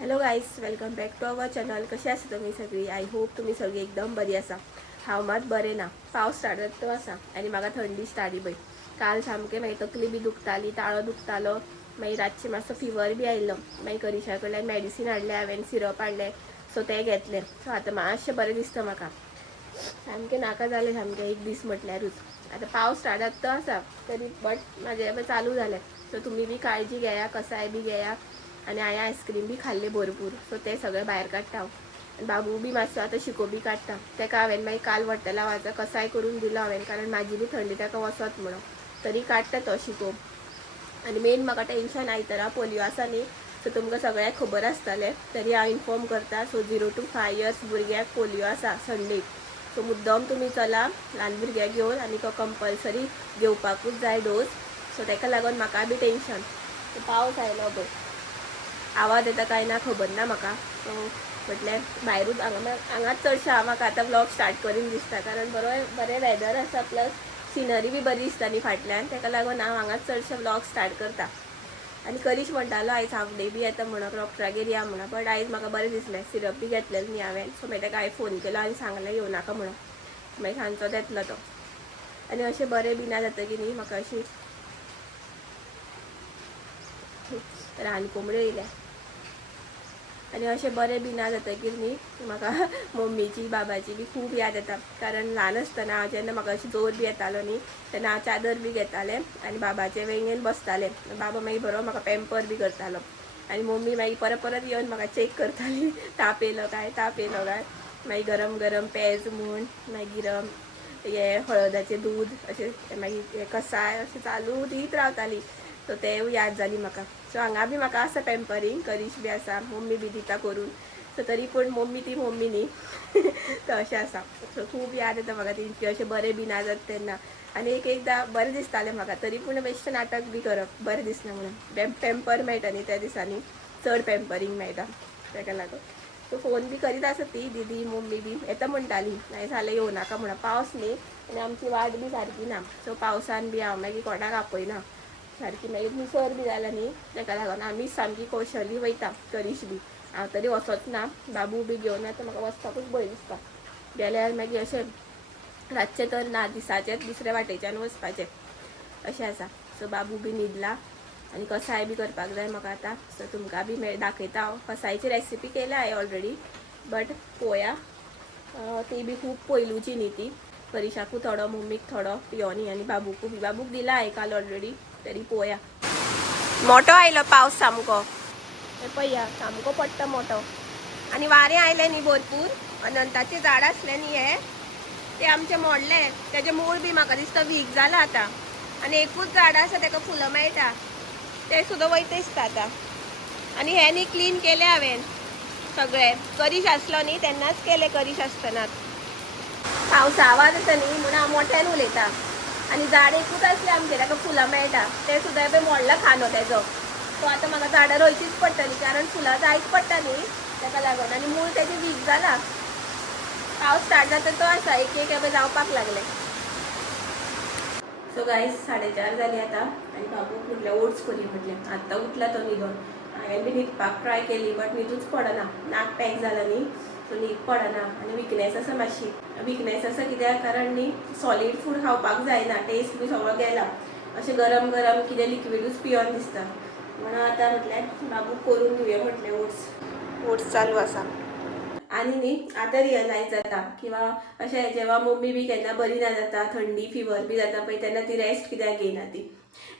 Hello guys, welcome back to our channel. कशी आसा तुम्ही सगळी? आय होप तुम्ही सगळी एकदम बरी आसा. हांव मात बरें ना. पावस स्टार्ट जाता तो आसा आनी म्हाका थंडी स्टार्ट पळय. काल सामकें मागीर तकली बी दुखताली, ताळो दुखतालो, मागीर रातचें मातसो फिवर बी आयिल्लो. मागीर करिशा कडल्यान मेडिसीन हाडलें हांवें, सिरप हाडलें, सो तें घेतलें. सो आतां मातशें बरें दिसता म्हाका. सामकें नाका जालें सामकें एक दीस म्हटल्यारूच. आतां पावस स्टार्ट जाता तो आसा तरी बट म्हाजें चालू जालें. सो तुमी बी काळजी घेया, कसाय बी घेया. आणि हांवें आयस्क्रीम बी खाल्ले भरपूर, सो ते सगळें भायर काडटा हांव. आनी बाबू बी मातसो आतां शिको बी काडटा. ताका हांवें मागीर काल वट्टेलांवाचो कसाय करून दिलो हांवें, कारण म्हाजी बी थंडी ताका वचत म्हणून. तरी काडटा तो शिको. आनी मेन म्हाका टेंशन आयतारा पोलियो आसा न्ही, सो तुमकां सगळ्यांक खबर आसतलें, तरी हांव इन्फॉर्म करता. सो 0 to 5 years भुरग्याक पोलियो आसा संडेक. सो मुद्दम तुमी चला ल्हान भुरग्याक घेवन, आनी तो कंपल्सरी घेवपाकूच जाय डोस. सो ताका लागून म्हाका बी टेंशन. पावस आयलो पळय, आवाज येता काय ना खबर ना म्हाका. सो म्हटल्यार भायरूच हांगाच चडशें हांव म्हाका आतां ब्लॉग स्टार्ट करीन दिसता, कारण बरें वेदर आसा, प्लस सिनरी बी बरी दिसता न्ही फाटल्यान, ताका लागून हांव हांगाच चडशें ब्लॉग स्टार्ट करता. आनी करीश म्हणटालो आयज हाफ डे बी येता म्हणून, डॉक्टरागेर या म्हणून, बट आयज म्हाका बरें दिसलें. सिरप बी घेतलेलें न्ही हांवें, सो मागीर ताका हांवें फोन केलो आनी सांगलें येवं नाका म्हणून. मागीर सांजचो येतलो तो. आनी अशें बरें बी ना जातकीर न्ही म्हाका अशी रान कोंबड्यो येयल्या. आनी अशें बरें बी ना जातकीर न्ही म्हाका मम्मीची बाबाची बी खूब याद येता. कारण ल्हान आसतना हांव जेन्ना म्हाका अशें जोर बी येतालो न्ही, तेन्ना हांव चादर बी घेतालें आनी बाबाचे वेंगेन बसतालें. बाबा मागीर बरो म्हाका पॅम्पर बी करतालो. आनी मम्मी मागीर परत परत येवन म्हाका चॅक करताली, ताप येयलो काय. मागीर गरम गरम पेज म्हूण, मागीर हें हळदाचें दूद अशें, मागीर हें कसाय अशें चालू दीत रावताली. सो तें याद जाली म्हाका. सो हांगा बी म्हाका आसा पॅम्परींग, करीश बी आसा, मम्मी बी दिता करून. सो तरी पूण मम्मी ती मम्मी न्ही, तो अशें आसा. सो खूब याद येता म्हाका तेंची अशें बरें बी ना जाता तेन्ना. आनी एकदां बरें दिसतालें म्हाका, तरी पूण बेश्टें नाटक बी करप बरें दिसना म्हणून. पॅम्पर मेळटा न्ही त्या दिसांनी, चड पॅम्परींग मेळटा, ताका लागून. सो फोन बी करीत आसा ती दीदी मम्मी बी येता म्हणटाली. हांवें सांगलें येवं नाका म्हणून, पावस न्ही आनी आमची वाट बी सारकी ना. सो पावसान बी हांव मागीर कोणाक आपयना सारकी. मागीर मुसळ बी जाल्या न्ही, ताका लागून आमीच सामकी कौशली वयता. करीश बी हांव तरी वचत ना, बाबू बी घेवन येता. म्हाका वचपाकूच भंय दिसता. गेल्यार मागीर अशें रातचें तर ना, दिसाचेंच दुसऱ्या वाटेच्यान वचपाचें अशें आसा. सो बाबू बी न्हिदला आनी कसाय बी करपाक जाय म्हाका आतां. सो तुमकां बी दाखयता हांव. कसायची रेसिपी केल्या हांवें ऑलरेडी, बट पळोवया. ती बी खूब पयलूची न्ही ती. करिशाकू थोडो, मम्मीक थोडो, पियोनी आनी बाबूक दिला हांवें काल ऑलरेडी. तरी पळोवया. मोठो आयलो पावस सामको. हे पळया सामको पडटा मोठो. आनी वारें आयलें न्ही भरपूर. अनंताचें झाड आसलें न्ही हें, तें आमचें मोडलें. तेजें मूळ बी म्हाका दिसता वीक जालां आतां. आनी एकूच झाड आसा ताका फुलां मेळटा, तें सुद्दां वयता दिसता आतां. आनी हें न्ही क्लीन केलें हांवें सगळें. करीश आसलो न्ही तेन्नाच केलें, करीश आसतनाच. पावसा आवाज येता न्ही म्हणून हांव मोठ्यान उलयतां. आनी झाड एकूच आसलें आमचें, ताका फुलां मेळटा, तें सुद्दां पळय मोडला खांदो तेजो. सो आतां म्हाका झाडां रोयचीच पडटली, कारण फुलां जायच पडटा न्ही ताका लागून. आनी मूळ तेजें वीक जाला. पावस स्टार्ट जाता तो आसा, एक एबय जावपाक लागलें. सो गायज 4:30 जाली आतां आनी बाबूक म्हटलें ओट्स करी म्हटलें. आत्तां उठला तो न्हिदोन. हांवें बी न्हिदपाक ट्राय केली, बट न्हिदूच पडना. नाक पॅक जाला न्ही, सो न्हीद पडना. आनी विकनेस आसा मातशी. विकनेस आसा कित्याक, कारण न्ही सॉलीड फूड खावपाक जायना. टेस्ट बी सगळो गेला. अशें गरम गरम कितें लिक्विडूच पियोन दिसता. म्हणून आतां म्हटलें बाबूक करून दिवया म्हटलें ओट्स चालू आसा. आनी न्ही आतां रियलायज जाता किंवा अशें जेव्हा मम्मी बी केन्ना बरी ना जाता, थंडी फिवर बी जाता पळय, तेन्ना ती रेस्ट कित्याक घेयना ती.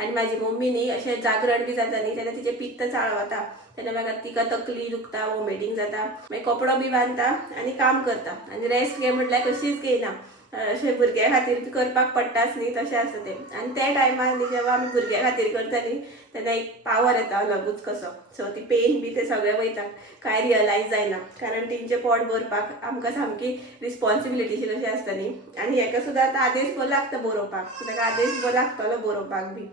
आनी म्हाजी मम्मी न्ही अशें जागरण बी जाता न्ही, तेन्ना तिचें पित्त चाळवता. तेन्ना मागीर तिका तकली दुखता, वॉमिटींग जाता. मागीर कपडो बी बांदता आनी काम करता. आनी रेस्ट घे म्हटल्यार कशीच घेयना. अशें भुरग्या खातीर करपाक पडटाच न्ही, तशें आसा तें. आनी त्या टायमार न्ही जेव्हा आमी भुरग्या खातीर करता न्ही, तेन्ना एक पावर येता अलगूच कसो. सो ती पेन बी ते सगळें वयता. कांय रियलायज जायना, कारण तेंचें पोट भरपाक आमकां सामकी रिस्पॉन्सिबिलिटीची कशी आसता न्ही. आनी हेका सुद्दां आतां आदेश बरो लागता बरोवपाक, ताका आदेश बरो लागतलो बरोवपाक बी.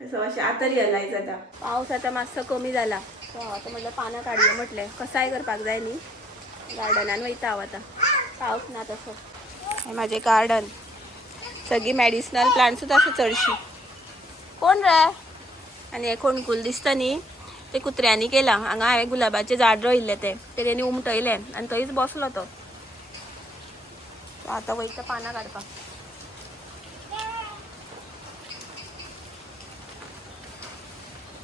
सो अशें आतां रियलायज जाता. पावस आतां मातसो कमी जाला. सो आतां म्हटलें पानां काडया म्हटलें. कसाय करपाक जाय न्ही, गार्डनान वयता हांव आतां. पावस ना तसो. हें म्हाजें गार्डन. सगळीं मॅडिसिनल प्लांट्सूच आसा चडशीं. कोण रे? आनी हें कोणकूल दिसता न्ही, ते कुत्र्यांनी केला. हांगा हांवें गुलाबाचे झाड रोयिल्ले ते तेणी उमटयले आनी थंयच बसलो तो. आतां वयता पानां काडपाक.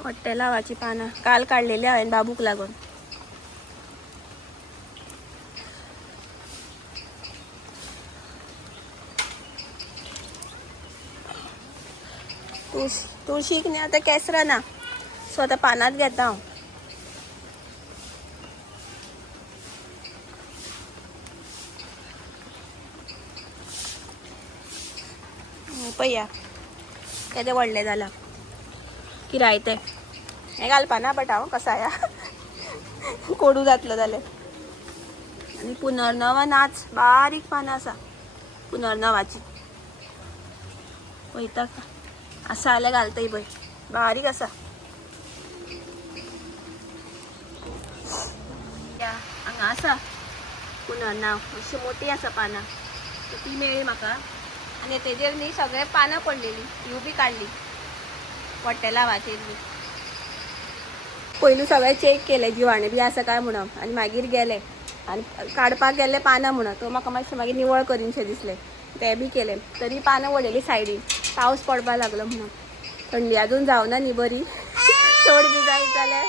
वट्टे लावाची पानां काल काडलेली हांवें बाबूक लागून. तुळशीक न्ही आतां केसरां ना, सो आतां पानांच घेता हांव. पळया केदें व्हडलें जालां. किरायतें हें घालपा ना बट हांव कसाया कोडू जातलो जाल्यार. आनी पुनर्नवा नाच बारीक पानां आसा पुनर्नवाची. पळयता आसा जाल्यार घालता पळय, बारीक आसा. हांगा आसा पुनर्नव, अशी मोठी आसा पानां. ती मेळ्ळी म्हाका आनी तेजेर न्ही सगळे पानां पडलेली, ह्यो बी काडली वट्टे लावाचेर बी. पयलू सगळें चॅक केलें जिवाणें बी आसा काय म्हणून आनी मागीर गेले आनी काडपाक गेले पानां म्हणून. तो म्हाका मातशें मागीर निवळ करीनशें दिसलें, तें बी केलें. तरी पानां वडयली सायडीन, पावस पडपाक लागलो म्हणून. थंडी अजून जावना न्ही बरी, चड बी जायत जाल्यार.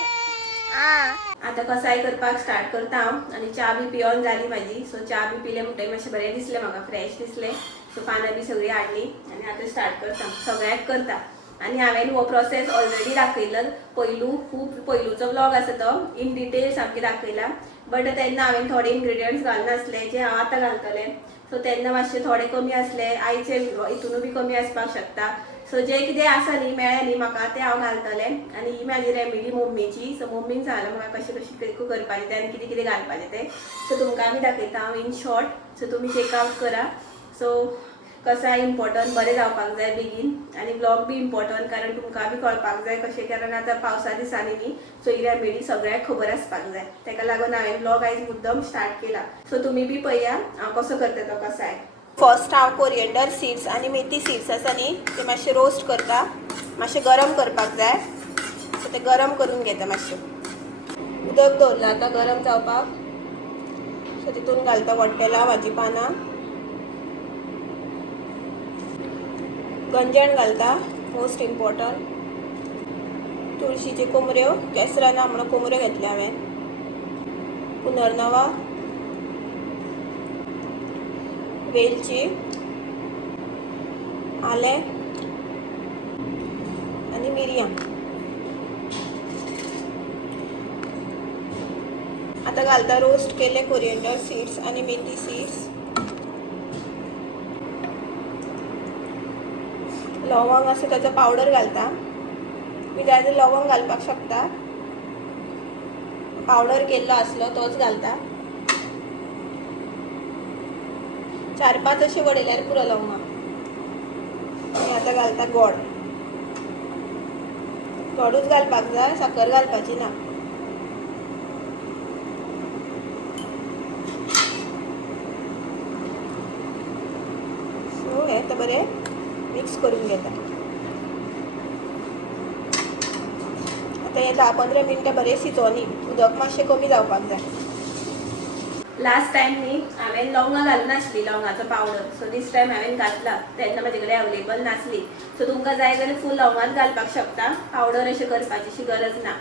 आतां कसाय करपाक स्टार्ट करता हांव. आनी च्या बी पिवन जाली म्हाजी. सो च्या बी पिले म्हणटकीर मातशें बरें दिसलें म्हाका, फ्रेश दिसलें. सो पानां बी सगळीं हाडली आनी आतां स्टार्ट करता, सगळ्याक करता. आनी हांवें हो प्रोसेस ऑलरेडी दाखयलो. खूब पयलूचो व्लॉग आसा तो, इन डिटेल सामकें दाखयला. बट तेन्ना हांवें थोडे इन्ग्रेडियंट्स घालनासले जे हांव आतां घालतलें. सो तेन्ना मातशें थोडे कमी आसले, आयचे हितून बी कमी आसपाक शकता. सो जे कितें आसा न्ही मेळ्ळें न्ही म्हाका तें हांव घालतलें. आनी ही म्हाजी रेमेडी मम्मीची. सो मम्मीन सांगलें म्हाका कशें कशें करपाचें तें आनी कितें कितें घालपाचें तें. सो तुमकां आमी दाखयता हांव इन शॉर्ट. सो तुमी चेकआउट करा. सो कसाय इम्पॉर्टंट बरें जावपाक जाय बेगीन. आनी व्लॉग बी इम्पॉर्टंट कारण तुमकां बी कळपाक जाय कशें. कारण आतां पावसा दिसांनी न्ही सो ही रेमेडी सगळ्याक खबर आसपाक जाय. ताका लागून हांवें व्लॉग आयज मुद्दम स्टार्ट केला. सो तुमी बी पळया हांव कसो करता तो कसाय. फर्स्ट हांव कोरिएंडर सीड्स आनी मेथी सीड्स आसा न्ही ते मातशे रोस्ट करता. मातशें गरम करपाक जाय. सो ते गरम करून घेता मातशें. उदक दवरलां आतां गरम जावपाक. सो तितून घालता वट्टे लावाची पानां, गंजण घालता मोस्ट इम्पॉर्टंट, तुळशीचे कोमऱ्यो, केसरां ना म्हणून कोमऱ्यो घेतल्या हांवें, पुनर्नवा, वेलची, आलें आनी मिरयां. आतां घालता रोस्ट केले कोरिएंडर सीड्स आनी मेथी सीड्स. लवंग आसा ताचो पावडर घालता. मी जाय जाल्यार लवंग घालपाक शकता. पावडर केल्लो आसलो तोच घालता. 4-5 अशें वडयल्यार पुरो लवंगां. आनी आतां घालता गोड. गोडूच घालपाक जाय, साखर घालपाची ना. सो हें आतां बरें मिक्स करून घेता. आतां हें 10-15 मिनटां बरें शिजोवनी. उदक मातशें कमी जावपाक जाय. लास्ट टायम न्ही हांवें लवंगां घालनासली, लवंगाचो पावडर. सो दीस टायम हांवें घातला. तेन्ना म्हाजे कडेन अवेलेबल नासली. सो तुमकां जाय जाल्यार फूल लवंगाच घालपाक शकता. पावडर अशें करपाची अशी गरज ना.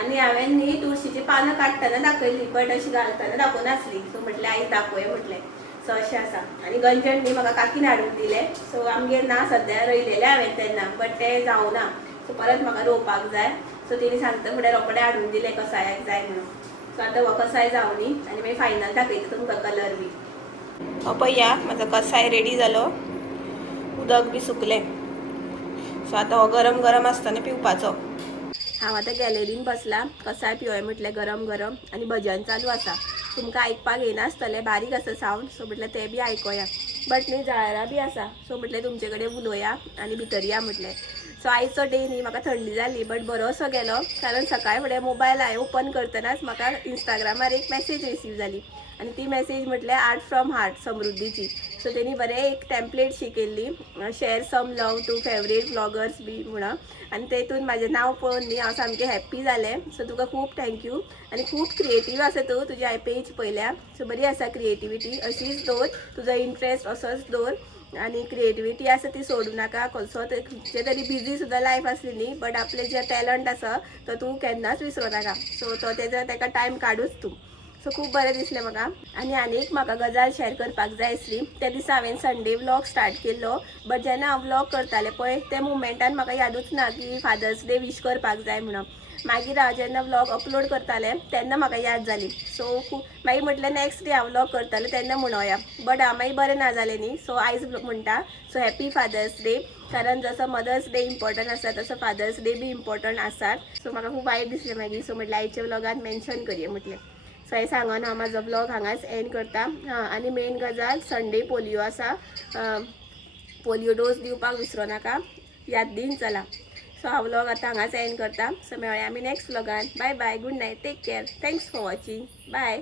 आनी हांवें न्ही तुळशीची पानां काडटना दाखयली बट अशी घालतना दाखोवनासली. सो म्हटलें आयज दाखोवया म्हटलें. सो अशें आसा. आनी गंजण न्ही म्हाका काकीन हाडून दिलें. सो आमगेर ना सद्या, रोयलेलें हांवें तेन्ना बट तें जावना. सो परत म्हाका रोवपाक जाय. सो तेणी सांगता फुडें रोखडें हाडून दिलें कसायाक जाय म्हणून. सो आतां हो कसाय जावनी आनी मागीर फायनल दाखयता तुमकां कलर बी. हो पळया म्हाजो कसाय रेडी जालो. उदक बी सुकलें. सो आतां हो गरम गरम आसतना पिवपाचो. हांव आतां गॅलरीन बसलां. कसाय पिवया म्हटलें गरम गरम आनी भजन चालू आसा. तुमकां आयकपाक येनासतलें, बारीक आसा सावंड. सो म्हटलें तें बी आयकोया. बट न्ही जळारां बी आसा. सो म्हटलें तुमचे कडेन उलोवया आनी भितर या म्हटलें. सो आयचो डे न्ही म्हाका थंडी जाली बट बरोसो गेलो कारण सकाळी फुडें मोबायल हांवें ओपन करतनाच म्हाका इंस्टाग्रामार एक मॅसेज रिसीव जाली आनी ती मॅसेज म्हटल्यार आर्ट फ्रॉम हार्ट समृद्धीची. सो तेणी बरें एक टॅम्पलेट शिकयल्ली share some love to favourite vloggers बी म्हणून आनी तेतून म्हाजें नांव पळोवन न्ही हांव सामकें हॅप्पी जालें. सो तुका खूब थँक्यू आनी खूब क्रिएटीव आसा तूं तुजें पेज पळयल्या. सो बरी आसा क्रिएटिविटी अशीच दवर तुजो इंट्रस्ट असोच दवर आनी क्रिएटिविटी आसा ती सोडू नाका. कसो खंयचे तरी बिजी सुद्दां लायफ आसली न्ही बट आपले जे टॅलंट आसा तो तूं केन्नाच विसरूं नाका. सो तो तेका टायम काडूच तूं. सो खूब बरें दिसलें म्हाका. आनी एक म्हाका गजाल शेअर करपाक जाय आसली. त्या दिसा हांवें संडे व्लॉग स्टार्ट केल्लो बट जेन्ना हांव व्लॉग करतालें पळय त्या मुमेंटान म्हाका यादूच ना की फादर्स डे वीश करपाक जाय म्हणून. मागीर हांव जेन्ना व्लॉग अपलोड करतालें तेन्ना म्हाका याद जाली. सो मागीर म्हटलें नेक्स्ट डे हांव व्लॉग करतालें तेन्ना म्हणोया बट हांव मागीर बरें ना जालें न्ही. सो आयज म्हणटा सो हॅपी फादर्स डे. कारण जसो मदर्स डे इम्पॉर्टंट आसा तसो फादर्स डे बी इम्पॉर्टंट आसात. सो म्हाका खूब वायट दिसलें मागीर. सो म्हटलें आयच्या व्लॉगान मेन्शन करया म्हटलें. सो हें सांगून हांव म्हाजो व्लॉग हांगाच एंड करता. आनी मेन गजाल संडे पोलियो आसा. पोलियो डोस दिवपाक विसरूं नाका. याद दीन चला. सो हांव व्लॉग आतां हांगाच एंड करता. सो मेळया आमी नेक्स्ट व्लॉगान. Bye bye. Good night. Take care. Thanks for watching. Bye.